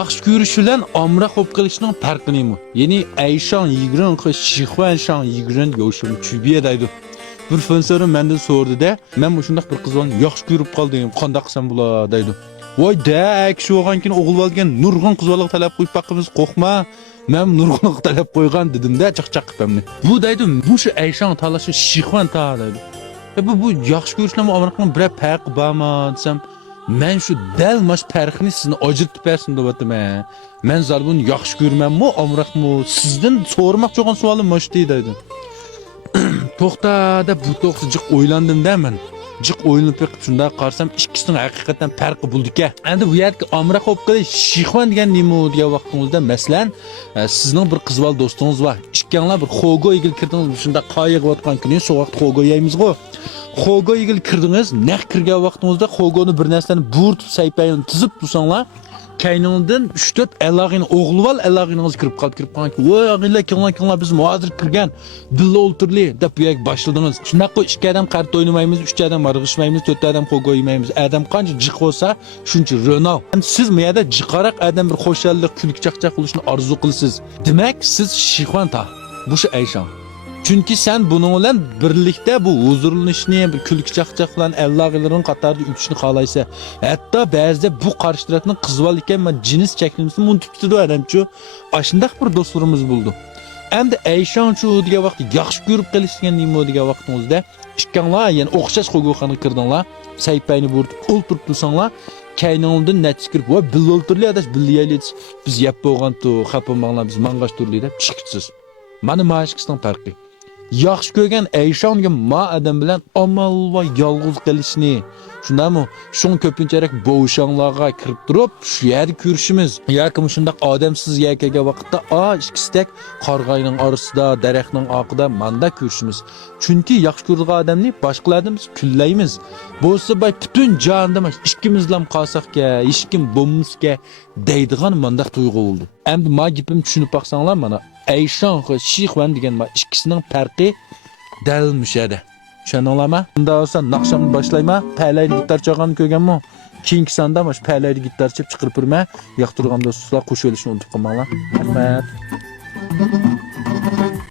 Yaxshi ko'rish bilan omra qo'p qilishning farqi nima? Ya'ni Ayshan yigrin qish Shixvan shan yigrin yoshim chubiye deydi. Bir fonsori mendan so'rdi-da, men shunday bir qizni yaxshi ko'rib qoldim, qanday qilsam bo'lar deydi. Voy da, kishi o'g'ankini o'g'il olgan nurg'un qizaloq talab qo'yib baqimiz qo'rqma. Men nurg'un talab qo'ygan dedim-da, chaqchaq qilibman. Bu deydi, bu shu Ayshan talashi Shixvan ta deydi. Bu yaxshi ko'rishlarni omraning bir farqi bormi desam, men shu dal mash farqini sizni ajratib bersin deyaptim. Men zarbun yaxshi ko'rmanmi, omraqmi? Sizdan so'ramoqchi bo'lgan savolim mash deydi. To'xta deb bu to'xta jiq o'ylandim-da men. Jiq o'ylanib yiqib shunda qarsam ikkisining haqiqatan farqi bo'ldi-ku. Endi bu yerga omra qo'yib qilish Shixvan degan nima degan vaqtingizda masalan sizning bir qizbal do'stingiz bor. Ikkinglar bir xogo yigil kirdingiz, shunda qayig'ayotgan kuni so'q xogo yeymiz-ku. Xogo yigil kirdingiz, naq kirgan vaqtingizda xogoni bir narsani bo'rtib saypayini tizib tursanglar, kayningdan 3-4 alag'ini o'g'ilval alag'ingiz kirib qolgan. Voy ag'illar kinglar biz muhozir kirgan, billa o'ltirli deb bu yak boshladingiz. Shunaqa ikki odam qart o'ynamaymiz, 3 odam marg'ishmaymiz, 4 odam xogo yemaymiz. Adam qancha jiq bo'lsa, shuncha ro'nov. Siz bu yerda jiqaroq odam bir xo'shallik, kulki chaqchaq qilishni orzu qilasiz. Demak, siz Shixvan ta. Bu shu Ayshan. Çünkü sen bunun bilan birlikte bu huzurlanishni, bir kulki chaqchaq bilan allag'larning qatorida o'tishni xohlaysa, hatto ba'zida bu qarshi tarafning qizval ekan, men jins cheklimsini unutib ketdi odamchu. Ashundaq bir do'stlarimiz bo'ldi. Endi Ayshan shu degan vaqt yaxshi ko'rib qilishgan nima degan vaqtingizda ikkinglar, ya'ni o'xshash qo'g'oxona kirdinglar, saypayni bo'rtib o'ltirib tursanglar, kayningdan natija kirib, "Voy, bil o'ltirli adash, billaylik. Biz yap bo'lgan-tu, xapamanglar, biz mangash turli" deb chiqibsiz. Mana mashqisning farqi. Yaxshi ko'rgan Ayshonga ma adam bilan amal va yolg'iz qilishni, shundami? Shun ko'pincharak bo'shanglarga kirib turib, shu yerda ko'rishimiz yoki shunday odamsiz yakaga vaqtda ikkisidek qarg'ayning orasida, daraxtning oqida manda ko'rishimiz. Chunki yaxshi ko'rgan odamni boshqalardan biz kullaymiz. Bo'lsa bay butun jonimiz ikkimiz bilan qolsaqga, hech kim bo'lmasga deydigan manda tuyg'u bo'ldi. Endi ma gapim tushunib baqsanglar mana Ayshan va Shixvan degan ikkisining farqi dal mushada. Tushuninglarmi? Unda olsa naqshamni boshlayman, palayli gitar chalganni ko'rganmi? Keyingi sonda mana shu palayli gitar chiqarib turma, yoqtirgan do'stlar qo'shilishni unutib qolmanglar. Rahmat.